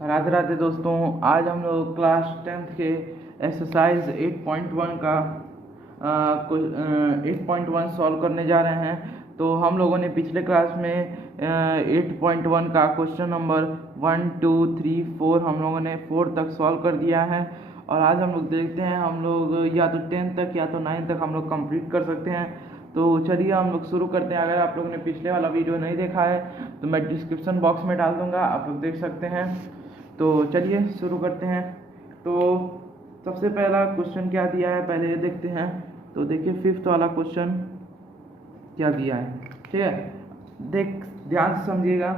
राधे राधे दोस्तों, आज हम लोग क्लास 10th के एक्सरसाइज 8.1 का 8.1 सॉल्व करने जा रहे हैं। तो हम लोगों ने पिछले क्लास में 8.1 का क्वेश्चन नंबर 1, 2, 3, 4 हम लोगों ने 4 तक सॉल्व कर दिया है। और आज हम लोग देखते हैं हम लोग या तो 10 तक या तो 9 तक हम लोग कंप्लीट कर सकते हैं। तो चलिए हम लोग शुरू करते हैं। अगर आप लोगों ने पिछले वाला वीडियो नहीं देखा है तो मैं डिस्क्रिप्शन बॉक्स में डाल दूँगा, आप लोग देख सकते हैं। तो चलिए शुरू करते हैं। तो सबसे पहला क्वेश्चन क्या दिया है पहले ये देखते हैं। तो देखिए 5th वाला क्वेश्चन क्या दिया है, ठीक है, ध्यान से समझिएगा।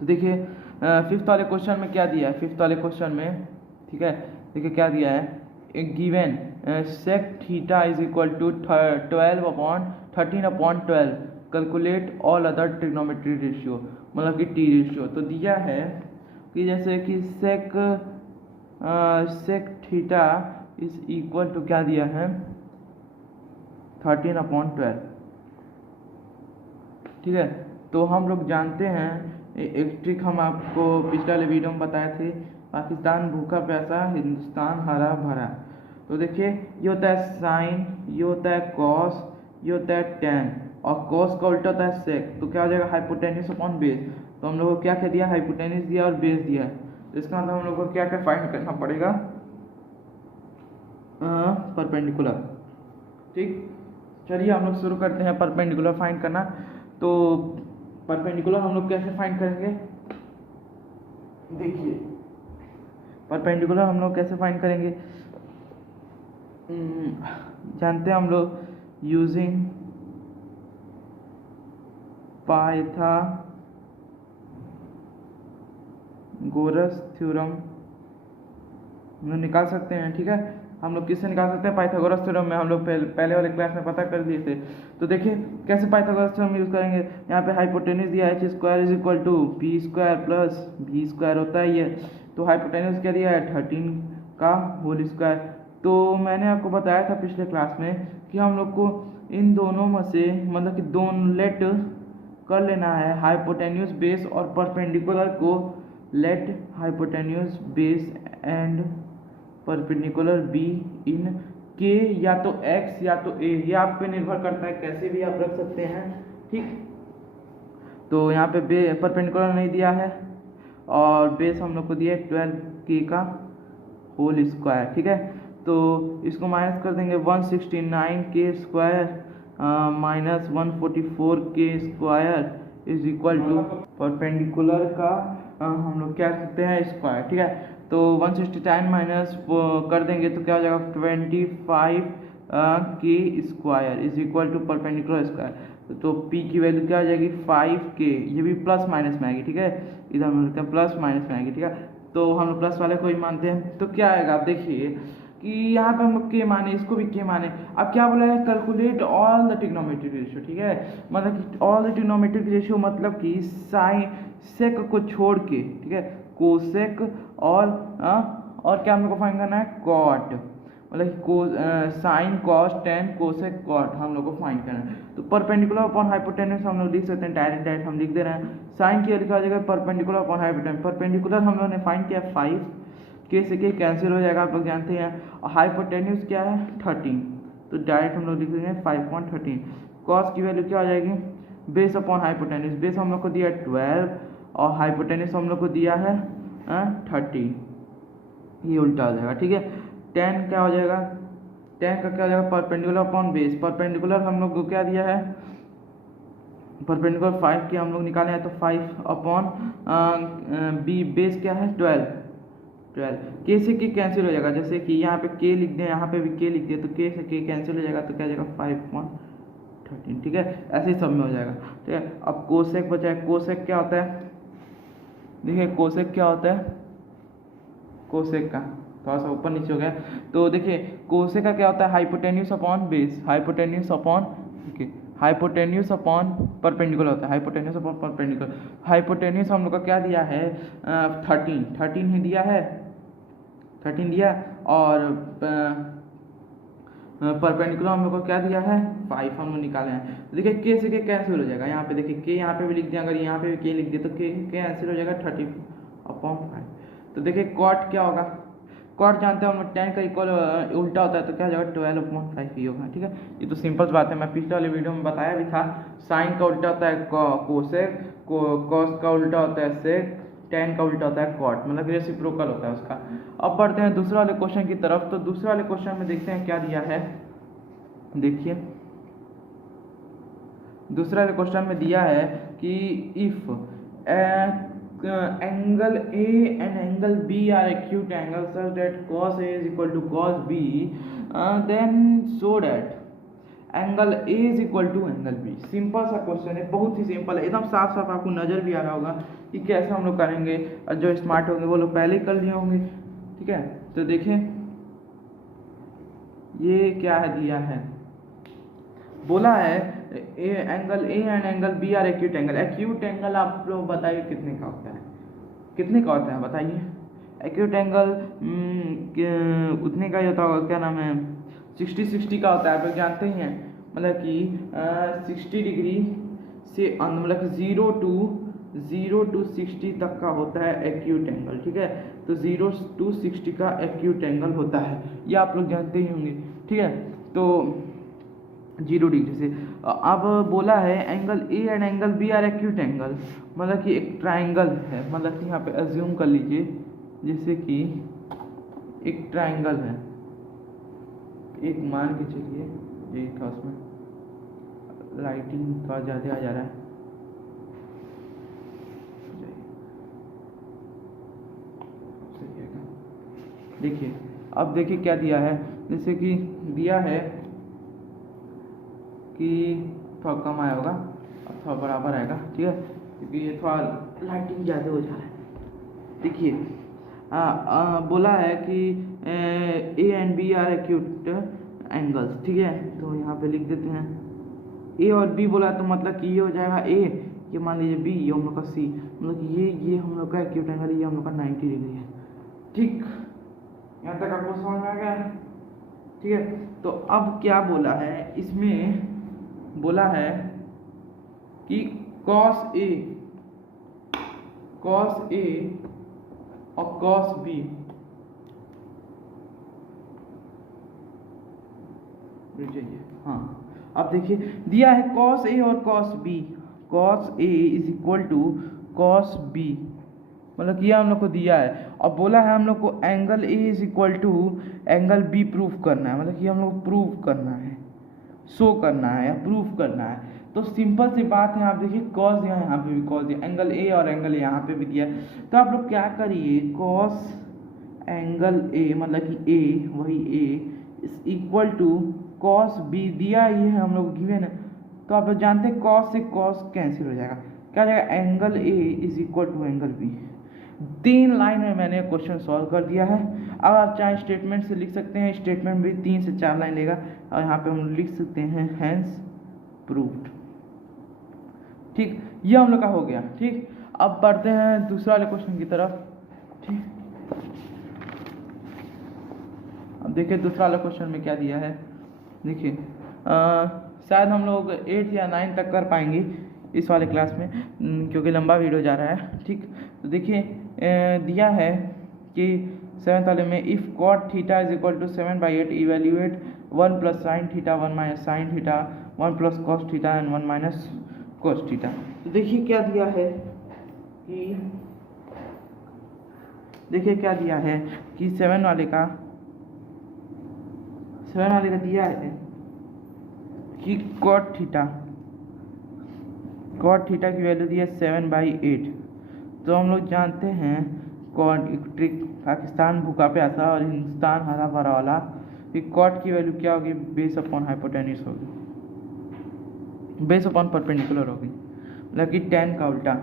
तो देखिए 5th वाले क्वेश्चन में क्या दिया है। 5th वाले क्वेश्चन में, ठीक है, देखिए क्या दिया है। एक given sec theta is equal to 13/12 calculate all other trigonometry ratio, मतलब कि टी रेशियो। तो दिया है कि जैसे कि sec theta is equal to क्या दिया है 13/12, ठीक है। तो हम लोग जानते हैं एक ट्रिक हम आपको पिछले वाले वीडियो में बताए थे, पाकिस्तान भूखा प्यासा हिंदुस्तान हरा भरा। तो देखिए ये होता है साइन, ये होता है कॉस, ये होता है टेन, और कॉस का उल्टा होता है सेक। तो क्या हो जाएगा हाइपोटेन्यूज अपॉन बेस। तो हम लोग को क्या क्या दिया, हाइपोटेन्यूज दिया और बेस दिया है। तो इसका मतलब हम लोग को क्या क्या फाइंड करना पड़ेगा, परपेंडिकुलर, ठीक। चलिए हम लोग शुरू करते हैं परपेंडिकुलर फाइंड करना। तो परपेंडिकुलर हम लोग कैसे फाइंड करेंगे, देखिए परपेंडिकुलर हम लोग कैसे फाइंड करेंगे, जानते हैं हम लोग यूजिंग पाइथागोरस थ्योरम हम लोग निकाल सकते हैं, ठीक है। हम लोग किससे निकाल सकते हैं, पाइथागोरस थ्योरम में हम लोग पहले वाले क्लास में पता कर दिए थे। तो देखिए कैसे पाइथागोरस थ्योरम यूज करेंगे। यहाँ पे हाइपोटेन्यूज दिया है h² is equal to p² plus v² होता है ये। तो हाइपोटेन्यूज क्या दिया है 13 का होल स्क्वायर। तो मैंने आपको बताया था पिछले क्लास में कि हम लोग को इन दोनों में से मतलब कि दोनों लेट कर लेना है, हाइपोटेन्यूज बेस और परपेंडिकुलर को let hypotenuse base and perpendicular be in k या तो x या तो a, ये आप पे निर्भर करता है, कैसे भी आप रख सकते हैं, ठीक। तो यहाँ पे परपेंडिकुलर नहीं दिया है और बेस हम लोग को दिया है 12k का होल स्क्वायर, ठीक है। तो इसको माइनस कर देंगे 169k² minus 144k square is equal to perpendicular का हम लोग क्या करते हैं स्क्वायर, ठीक है। तो 169 माइनस कर देंगे तो क्या हो जाएगा 25k square is equal to perpendicular square. तो p की वैल्यू क्या हो जाएगी 5k, ये भी प्लस माइनस में आएगी, ठीक है। इधर हम लोग प्लस माइनस में आएगी, ठीक है। तो हम लोग प्लस वाले को ही मानते हैं। तो क्या आएगा आप देखिए कि यहाँ पे हम लोग के माने, इसको भी के माने। अब क्या बोला है calculate all the trigonometric ratio, ठीक है। मतलब कि ऑल द ट्रिग्नोमेट्रिक रेशियो मतलब कि साइन सेक को छोड़ के, ठीक है, कोसेक और क्या हम लोग को फाइंड करना है कॉट, मतलब कि sine cos tan cosec cot हम लोग को फाइंड करना है। तो परपेंडिकुलर अपॉन हाइपोटेन्यूज हम लोग लिख सकते हैं, डायरेक्ट हम लिख दे रहे हैं। साइन की लिखा हो जाएगा परपेंडिकुलर अपॉन हाइपोटेन्यूज। परपेंडिकुलर हम लोगों ने फाइंड किया 5, के से के कैंसिल हो जाएगा, आप लोग जानते हैं। और हाइपोटेन्यूज क्या है 13, तो डायरेक्ट हम लोग लिख देंगे 5.13। कॉस की वैल्यू क्या हो जाएगी बेस अपॉन हाइपोटेन्यूज। बेस हम लोग को दिया 12 और हाइपोटेन्यूज हम लोग को दिया है 30, ये उल्टा हो जाएगा, ठीक है। 10 क्या हो जाएगा, 10 का क्या हो जाएगा परपेंडिकुलर अपॉन बेस। परपेंडिकुलर हम लोग को क्या दिया है परपेंडिकुलर 5 के हम लोग निकाले हैं, तो 5 अपॉन बी बेस क्या है 12 के से के कैंसिल हो जाएगा। जैसे कि यहाँ पे के लिख दें, यहाँ पे भी के लिख दें, तो के से के कैंसिल हो जाएगा, तो क्या हो जाएगा 5.13, ठीक है। ऐसे ही सब में हो जाएगा, ठीक है। अब कोसेक बचा है। कोसेक क्या होता है, देखिए कोसेक क्या होता है, कोसेक का थोड़ा सा ऊपर नीचे हो गया। तो देखिए कोसेक का क्या होता है hypotenuse upon base, hypotenuse upon hypotenuse upon perpendicular होता है, हाइपोटेन्यूज अपॉन परपेंडिकुलर। हाइपोटेन्यूज हम लोग का क्या दिया है 13 ही दिया है, 13 दिया। और परपेंडिकुलर हम लोग को क्या दिया है 5 हम लोग निकाले हैं। तो देखिए के से के कैंसिल हो जाएगा, यहाँ पे देखिए के यहाँ पे भी लिख दिया, अगर यहाँ पे भी के लिख दिया तो के कैंसिल हो जाएगा 30/5। तो देखिए कॉट क्या होगा, कॉट जानते हैं हम लोग 10 का इक्वल उल्टा होता है तो क्या हो जाएगा 12/5 ही होगा। ठीक है, ये तो सिंपल बात है, मैं पिछले वाले वीडियो में बताया भी था। साइन का उल्टा होता है कोसेक, कॉस का उल्टा होता है सेक, tan का उल्टा होता है कॉट, मतलब रेसिप्रोकल होता है उसका। अब बढ़ते हैं दूसरे वाले क्वेश्चन की तरफ। तो दूसरे वाले क्वेश्चन में देखते हैं क्या दिया है। देखिए दूसरे वाले क्वेश्चन में दिया है कि if angle A and angle B are acute angle such that cos A is equal to cos B, then so that angle A is equal to angle B. Simple सा क्वेश्चन है, बहुत ही simple है, एकदम साफ साफ आपको नजर भी आ रहा होगा कि कैसे हम लोग करेंगे, और जो स्मार्ट होंगे वो लोग पहले ही कर लिए होंगे। ठीक है, तो देखिए ये क्या है दिया है, बोला है angle A and angle B are acute angle. Acute angle आप लोग बताइए कितने का होता है, कितने का होता है बताइए। एक्यूट एंगल उतने का ही होता होगा, क्या नाम है 60 का होता है, आप लोग जानते ही हैं। मतलब कि 60 डिग्री से मतलब 0 to 60 तक का होता है एक्यूट एंगल। ठीक है, तो 0 to 60 का एक्यूट एंगल होता है, ये आप लोग जानते ही होंगे। ठीक है, तो 0 डिग्री से। अब बोला है angle A and angle B are acute angle, मतलब कि एक ट्राइंगल है, मतलब कि यहाँ पे अज्यूम कर लीजिए जैसे कि एक ट्राइंगल है, एक मान के चलिए, एक उसमें लाइटिंग थोड़ा ज़्यादा आ जा रहा है। देखिए अब देखिए क्या दिया है, जैसे कि दिया है कि थोड़ा कम आया होगा और थोड़ा बराबर आएगा। ठीक है, क्योंकि ये थोड़ा लाइटिंग ज़्यादा हो जा रहा है। देखिए बोला है कि A and B are acute angles. ठीक है, तो यहाँ पे लिख देते हैं ए और बी बोला तो मतलब कि ये हो जाएगा ए, ये मान लीजिए बी, ये हम लोग का सी, मतलब कि ये हम लोग का एक्यूट एंगल, ये हम लोग का 90 डिग्री है। ठीक, यहाँ तक आपको समझ में आ गया है। ठीक है, तो अब क्या बोला है, इसमें बोला है कि cos A और cos B हाँ, अब देखिए दिया है cos A और cos B, cos A is equal to cos B, मतलब कि यह हम लोग को दिया है। अब बोला है हम लोग को angle A is equal to angle B proof करना है, मतलब कि हम लोग प्रूफ करना है, शो करना है या प्रूफ करना है। तो सिंपल सी बात है, आप देखिए कॉस दिया, यहाँ पे भी कॉस दिया, एंगल ए और एंगल ए यहाँ पे भी दिया। तो आप लोग क्या करिए, कॉस एंगल ए मतलब कि ए वही A is equal to cos B दिया ही है हम लोग गिवन है। तो आप लोग जानते हैं कॉस से कॉस कैंसिल हो जाएगा, क्या हो जाएगा angle A is equal to angle B. 3 line में मैंने क्वेश्चन सॉल्व कर दिया है। अब आप चाहे स्टेटमेंट से लिख सकते हैं, स्टेटमेंट भी 3 से 4 लाइन लेगा, और यहाँ पे हम लिख सकते हैं हैंस प्रूव्ड। ठीक, ये हम लोग का हो गया। ठीक, अब बढ़ते हैं दूसरा वाले क्वेश्चन की तरफ। ठीक, अब देखिए दूसरा वाला क्वेश्चन में क्या दिया है। देखिए शायद हम लोग 8 या 9 तक कर पाएंगे इस वाले क्लास में, क्योंकि लंबा वीडियो जा रहा है। ठीक, तो देखिए दिया है कि 7th वाले में if cot theta is equal to 7/8 evaluate 1 plus sine theta 1 minus sine theta 1 plus cos theta and 1 minus cos theta. तो देखिए क्या दिया है कि देखिए क्या दिया है कि 7 वाले का दिया है कि cot थीटा की वैल्यू दी है 7/8। तो हम लोग जानते हैं पाकिस्तान भूखा प्यासा और हिंदुस्तान हरा भरा वाला, फिर कॉट की वैल्यू क्या होगी, बेस अपॉन हाइपोटेन्यूज होगी, बेस अपॉन परपेंडिकुलर होगी, मतलब कि tan का उल्टा।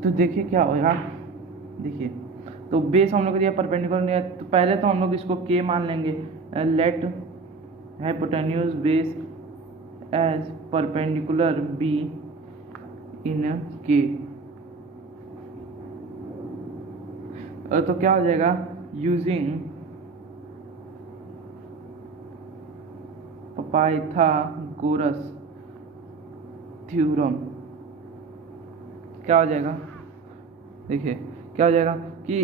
तो देखिए क्या होगा, देखिए तो बेस हम लोग दिया परपेंडिकुलर नहीं है, तो पहले तो हम लोग इसको k मान लेंगे, let hypotenuse base as perpendicular be in k। तो क्या हो जाएगा, यूजिंग पाइथागोरस थ्योरम क्या हो जाएगा, देखिए क्या हो जाएगा कि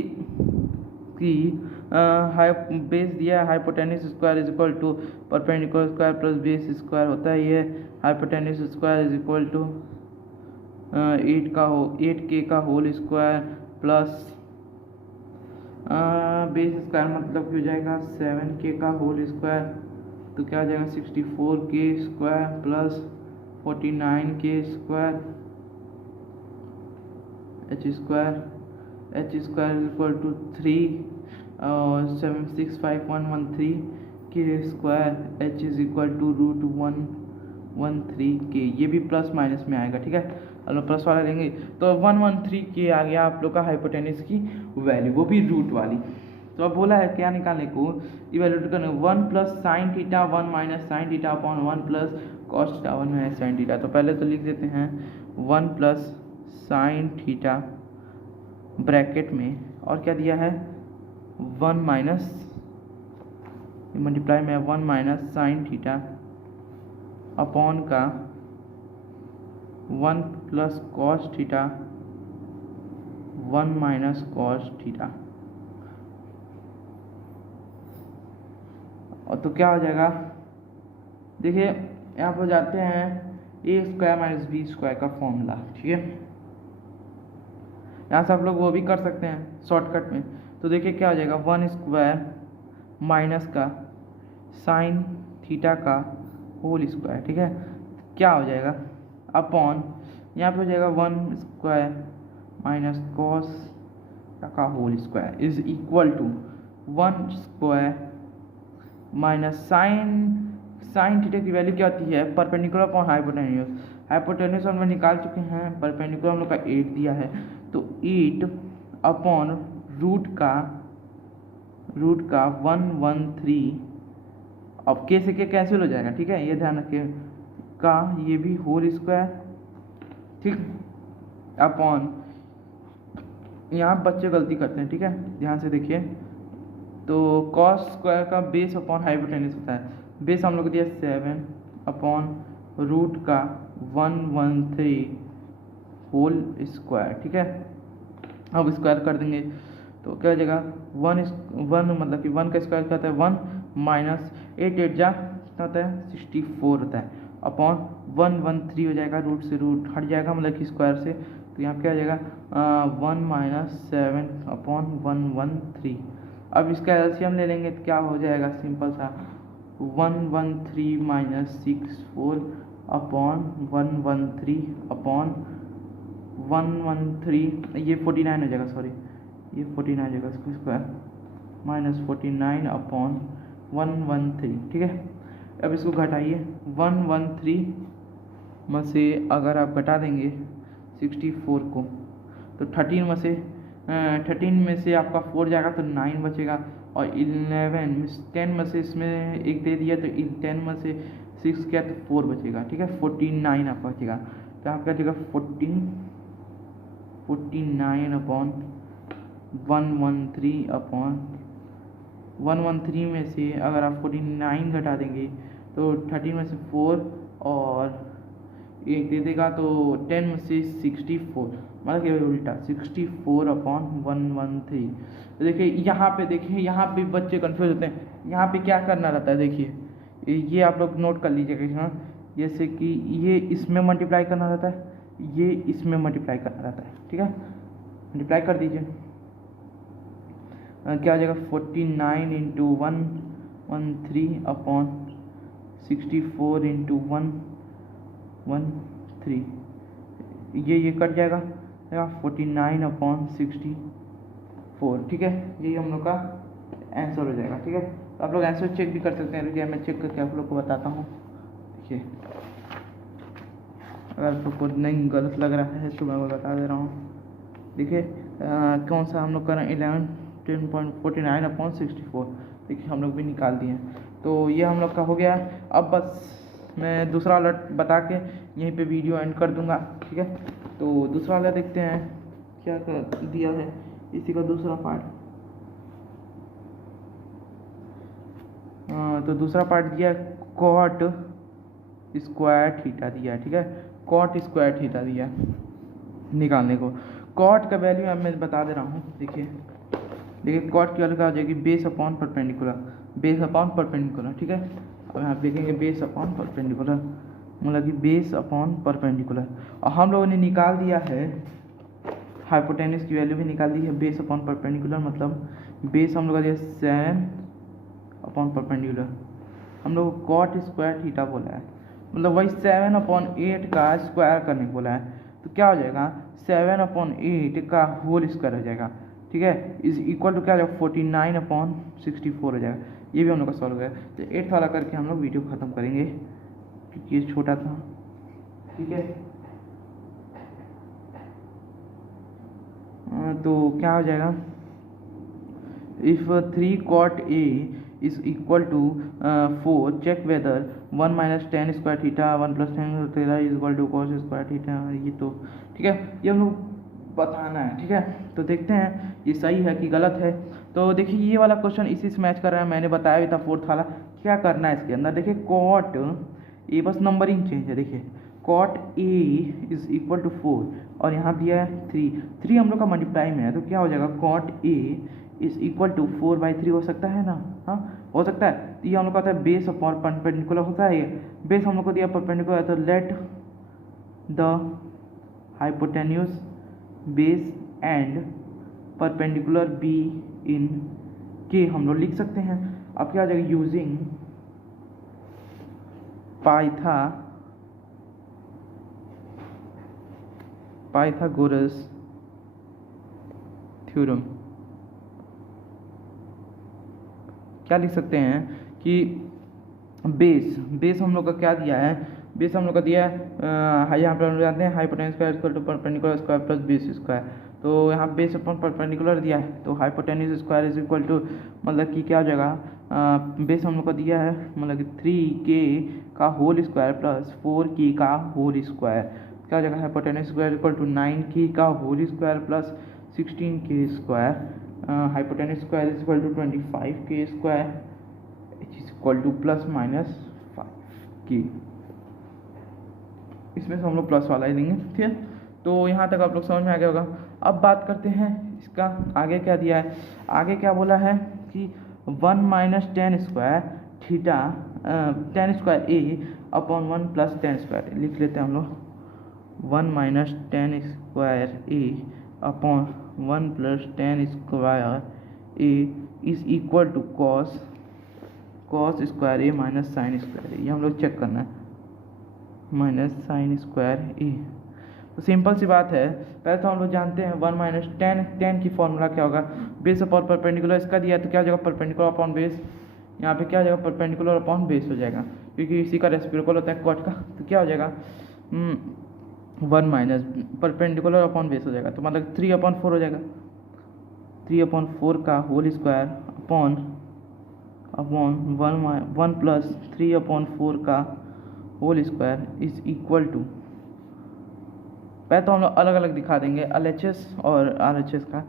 बेस दिया है hypotenuse square is equal to perpendicular square plus base square होता है ये hypotenuse square is equal to 8k का whole square plus base square मतलब कि हो जाएगा 7k का होल स्क्वायर, तो क्या हो जाएगा 64k square plus 49k square h square equal to 3 और 765113 के square h is equal to √113 के, ये भी प्लस माइनस में आएगा। ठीक है, अब लोग प्लस वाला लेंगे तो 113 के आ गया आप लोग का हाइपोटेन्यूज की वैल्यू, वो भी रूट वाली। तो अब बोला है क्या निकालने को, इवेल्यूट करने 1 plus sine theta 1 minus sine theta upon 1 plus cos theta 1 minus sine theta. तो पहले तो लिख देते हैं 1 प्लस साइन थीटा ब्रैकेट में और क्या दिया है 1 माइनस मल्टीप्लाई में 1 माइनस साइन थीटा अपॉन का 1 plus cos theta 1 minus cos theta. और तो क्या हो जाएगा, देखिए यहाँ पर जाते हैं a square minus B square का फॉर्मूला। ठीक है, यहाँ से आप लोग वो भी कर सकते हैं शॉर्टकट में। तो देखिए क्या हो जाएगा 1 स्क्वायर माइनस का साइन थीटा का होल स्क्वायर। ठीक है, क्या हो जाएगा अपॉन यहाँ पे हो जाएगा 1 स्क्वायर माइनस कॉस का whole square is equal to 1 square minus sine theta की वैल्यू क्या होती है परपेंडिकुलर अपॉन हाइपोटेन्यूज। हाइपोटेन्यूज हम लोग निकाल चुके हैं, परपेंडिकुलर हम लोग का 8 दिया है, तो 8 अपॉन रूट का 113, अब के से के कैंसिल हो जाएगा। ठीक है, ये ध्यान रखिए का ये भी होल स्क्वायर, ठीक, अपॉन यहाँ बच्चे गलती करते हैं। ठीक है, ध्यान से देखिए, तो कॉस स्क्वायर का बेस अपॉन हाइपोटेन्यूज होता है, बेस हम लोग को दिया 7 अपॉन रूट का 113 होल स्क्वायर। ठीक है, अब स्क्वायर कर देंगे तो क्या हो जाएगा 1 मतलब कि 1 का स्क्वायर क्या होता है 1 माइनस 8 जा कितना होता है 64 होता है अपॉन 113 हो जाएगा, रूट से रूट हट जाएगा मतलब कि स्क्वायर से, तो यहाँ क्या हो जाएगा 1 माइनस 7 अपॉन 113। अब इसका एलसीएम ले लेंगे तो क्या हो जाएगा सिंपल सा 113 माइनस 64 अपॉन 113 अपॉन 113, ये 49 हो जाएगा, सॉरी ये 49 हो जाएगा स्क्वायर माइनस 49 अपॉन 113। ठीक है, अब इसको घटाइए 113 में से अगर आप घटा देंगे 64 को तो 13 में से आपका 4 जाएगा तो 9 बचेगा, और 10 में से इसमें एक दे दिया तो 10 में से 6 किया तो 4 बचेगा। ठीक है, 49 आपका बचेगा, तो आपका बचेगा 49 अपॉन 113 अपॉन 113 में से अगर आप 49 घटा देंगे तो 13 में से 4 और एक दे देगा तो 10 में से 64 मतलब क्या उल्टा 64 अपॉन 113। तो देखिए यहाँ पे बच्चे कंफ्यूज होते हैं, यहाँ पे क्या करना रहता है, देखिए ये आप लोग नोट कर लीजिएगा। हाँ, जैसे कि ये इसमें मल्टीप्लाई करना रहता है, ये इसमें मल्टीप्लाई करना रहता है। ठीक है, मल्टीप्लाई कर दीजिए, क्या हो जाएगा 49 इंटू 113 अपॉन 64 इंटू 113, ये कट जाएगा 49 अपॉन 64। ठीक है, यही हम लोग का आंसर हो जाएगा। ठीक है, तो आप लोग आंसर चेक भी कर सकते हैं, रुकिए मैं चेक करके आप लोग को बताता हूँ। देखिए अगर आप लोग को नहीं गलत लग रहा है तो मैं बता दे रहा हूँ। देखिए कौन सा हम लोग कर रहे हैं 10.49 अपॉन 64, देखिए हम लोग भी निकाल दिए हैं, तो ये हम लोग का हो गया। अब बस मैं दूसरा वाला बता के यहीं पे वीडियो एंड कर दूंगा। ठीक है, तो दूसरा वाला देखते हैं क्या कर दिया है इसी का दूसरा पार्ट। तो दूसरा पार्ट दिया कॉट स्क्वायर थीटा दिया है, ठीक है, कॉट स्क्वायर थीटा दिया है निकालने को। कॉट का वैल्यू अब मैं बता दे रहा हूँ। देखिए कॉट की वैल्यू क्या हो जाएगी, base upon perpendicular, base upon perpendicular, ठीक है। अब यहाँ देखेंगे बेस अपॉन परपेंडिकुलर, मतलब कि बेस अपॉन परपेंडिकुलर। और हम लोगों ने निकाल दिया है हाइपोटेनस की वैल्यू भी निकाल दी है, बेस अपॉन परपेंडिकुलर मतलब बेस हम लोग का दिया 7 अपॉन परपेंडिकुलर, हम लोग कॉट स्क्वायर थीटा बोला है, मतलब वही 7/8 का स्क्वायर करने को बोला है। तो क्या हो जाएगा, 7/8 का होल स्क्वायर हो जाएगा, ठीक है, इज इक्वल टू क्या हो जाएगा 49/64 हो जाएगा। ये भी हम लोग का सॉल्व हो गया। तो 8th वाला करके हम लोग वीडियो ख़त्म करेंगे क्योंकि ये छोटा था, ठीक है। तो क्या हो जाएगा, if 3 cot A is equal to 4, check whether 1 minus tan square theta 1 plus tan theta is equal to cos square theta। ये तो ठीक है, ये हम लोग बताना है, ठीक है। तो देखते हैं ये सही है कि गलत है। तो देखिए ये वाला क्वेश्चन इसी से मैच कर रहा है, मैंने बताया भी था 4th वाला। क्या करना है इसके अंदर, देखिए कॉट ए, बस नंबरिंग चेंज है। देखिए cot A is equal to 4 और यहाँ दिया है 3 हम लोग का मल्टीप्लाई में है, तो क्या हो जाएगा cot A is equal to 4/3 हो सकता है ना, हाँ हो सकता है। ये हम लोग का होता है बेस अपॉन परपेंडिकुलर होता है, ये बेस हम लोग को दिया परपेंडिकुलर है, तो let the hypotenuse base and perpendicular be in के हम लोग लिख सकते हैं। अब क्या हो जाएगा, यूजिंग पाइथागोरस थ्योरम क्या लिख सकते हैं कि बेस हम लोग का क्या दिया है, बेस हम लोग का दिया है यहाँ पर हम जानते हैं hypotenuse square equal to perpendicular square plus base square. तो यहाँ बेस अपॉन परपेंडिकुलर दिया है, तो hypotenuse square is equal to मतलब कि क्या हो जाएगा, बेस हम लोग का दिया है मतलब कि 3k का होल स्क्वायर प्लस 4k का होल स्क्वायर, क्या हो जाएगा hypotenuse square equal to 9k का whole square plus 16k square, hypotenuse square is equal to 25k square is equal to plus minus 5k। इसमें से हम लोग प्लस वाला ही देंगे, ठीक है। तो यहाँ तक आप लोग समझ में आ गया होगा। अब बात करते हैं इसका आगे क्या दिया है, आगे क्या बोला है कि 1 minus tan square theta tan square A upon 1 plus tan square लिख लेते हैं हम लोग। 1 minus tan square A upon 1 plus tan square A is equal to cos square A minus sine square A, ये हम लोग चेक करना है, माइनस साइन स्क्वायर ए। तो सिंपल सी बात है, पहले तो हम लोग जानते हैं 1 माइनस टेन की फॉर्मूला क्या होगा, बेस अपॉन परपेंडिकुलर इसका दिया है तो क्या हो जाएगा परपेंडिकुलर अपॉन बेस, यहाँ पे क्या हो जाएगा परपेंडिकुलर अपॉन बेस हो जाएगा क्योंकि इसी का रेसिप्रोकल होता है कॉट का। तो क्या हो जाएगा 1 माइनस परपेंडिकुलर अपॉन बेस हो जाएगा, तो मतलब 3/4 हो जाएगा, 3/4 का होल स्क्वायर अपॉन 1 प्लस 3/4 का whole square is equal to, पहले तो हम लोग अलग अलग दिखा देंगे LHS और RHS का,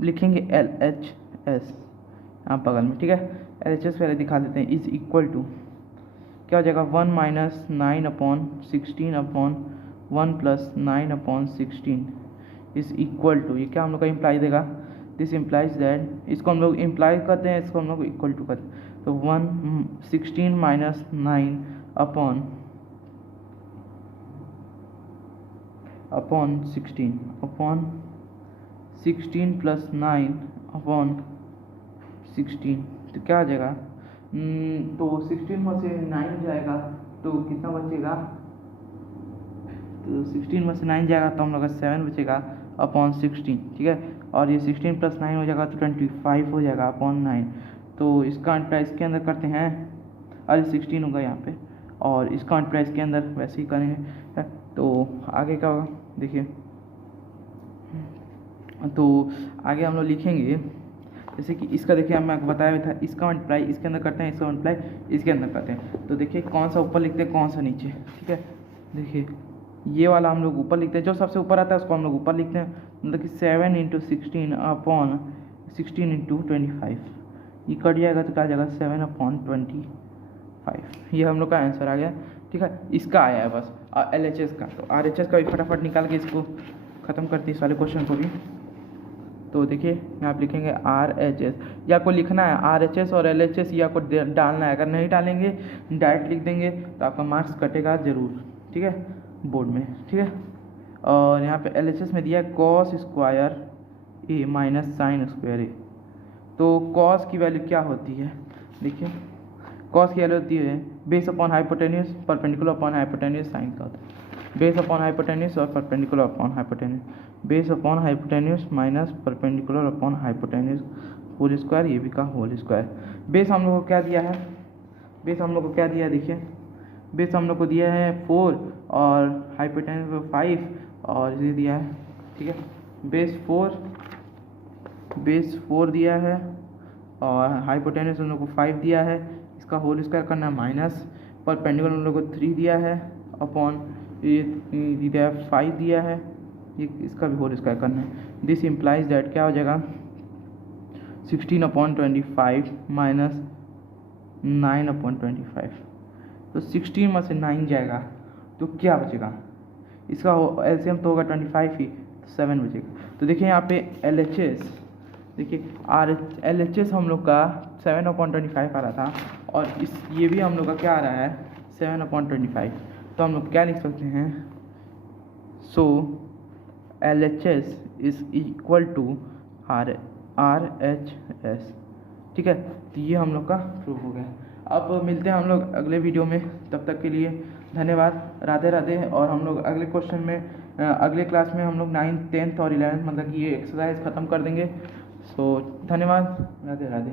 लिखेंगे LHS यहाँ बगल में, ठीक है। LHS पहले दिखा देते हैं, इज इक्वल टू क्या हो जाएगा 1 minus 9/16/1 plus 9/16 is equal to, ये क्या हम लोग का इम्प्लाई देगा, दिस इम्प्लाइज दैट, इसको हम लोग इम्प्लाई करते हैं, इसको हम लोग इक्वल टू करते हैं, तो 16 माइनस 9 अपॉन 16 प्लस 9/16, तो क्या आ जाएगा, तो 16 में से 9 जाएगा तो कितना बचेगा, तो 16 में से 9 जाएगा तो हम लोग का 7 बचेगा अपॉन 16, ठीक है। और ये 16 प्लस 9 हो जाएगा तो 25 हो जाएगा अपॉन 9। तो इसका मल्टीप्लाई इसके अंदर करते हैं, अरे 16 होगा यहाँ पे, और इसका मल्टीप्लाई इसके अंदर वैसे ही करेंगे। तो आगे क्या होगा देखिए, तो आगे हम लोग लिखेंगे जैसे कि इसका देखिए मैं आपको बताया भी था, इसका मल्टीप्लाई इसके अंदर करते हैं, इसका मल्टीप्लाई इसके अंदर करते हैं। तो देखिए कौन सा ऊपर लिखते हैं कौन सा नीचे, ठीक है। देखिए ये वाला हम लोग ऊपर लिखते हैं, जो सबसे ऊपर आता है उसको हम लोग ऊपर लिखते हैं, मतलब कि 7 × 16 अपॉन 16 × 25, ये कट जाएगा तो क्या आ जाएगा 7/25, 5। ये हम लोग का आंसर आ गया, ठीक है। इसका आया है बस LHS का, तो RHS का भी फटाफट निकाल के इसको ख़त्म करते इस वाले क्वेश्चन को भी। तो देखिए यहाँ आप लिखेंगे RHS, या को लिखना है RHS और LHS, या को डालना है। अगर नहीं डालेंगे डायरेक्ट लिख देंगे तो आपका मार्क्स कटेगा ज़रूर, ठीक है, बोर्ड में, ठीक है। और यहाँ पे LHS में दिया है cos square A minus sine square A। तो cos की वैल्यू क्या होती है, देखिए cos की वैल्यू होती है base upon hypotenuse perpendicular upon hypotenuse sine का होता है बेस अपॉन हाइपोटेन्यूज और perpendicular upon hypotenuse, base upon hypotenuse minus perpendicular upon hypotenuse whole square, ये भी का होल स्क्वायर। बेस हम लोग को क्या दिया है, बेस हम लोग को क्या दिया है, देखिए बेस हम लोग को दिया है 4 और हाइपोटेन्यूज 5 और ये दिया है, ठीक है, बेस 4 दिया है और हाइपोटेन्यूज हम लोग को 5 दिया है। इसका होल स्क्वायर करना है माइनस परपेंडिकुलर हम लोग को 3 दिया है अपॉन ये दिया है 5 दिया है, ये इसका भी होल स्क्वायर करना है। दिस इम्प्लाइज दैट क्या हो जाएगा 16/25 माइनस 9/25। तो 16 में से 9 जाएगा तो क्या बचेगा, इसका एलसीएम तो होगा 25 ही, 7 बचेगा। तो देखिए यहाँ पे LHS, देखिए LHS हम लोग का 7/25 आ रहा था और ये भी हम लोग का क्या आ रहा है 7/25। तो हम लोग क्या लिख सकते हैं, so LHS is equal to RHS, ठीक है। तो ये हम लोग का प्रूफ हो गया। अब मिलते हैं हम लोग अगले वीडियो में, तब तक के लिए धन्यवाद, राधे राधे। और हम लोग अगले क्वेश्चन में अगले क्लास में हम लोग 9th 10th और 11th मतलब कि ये एक्सरसाइज ख़त्म कर देंगे। सो धन्यवाद, राधे राधे।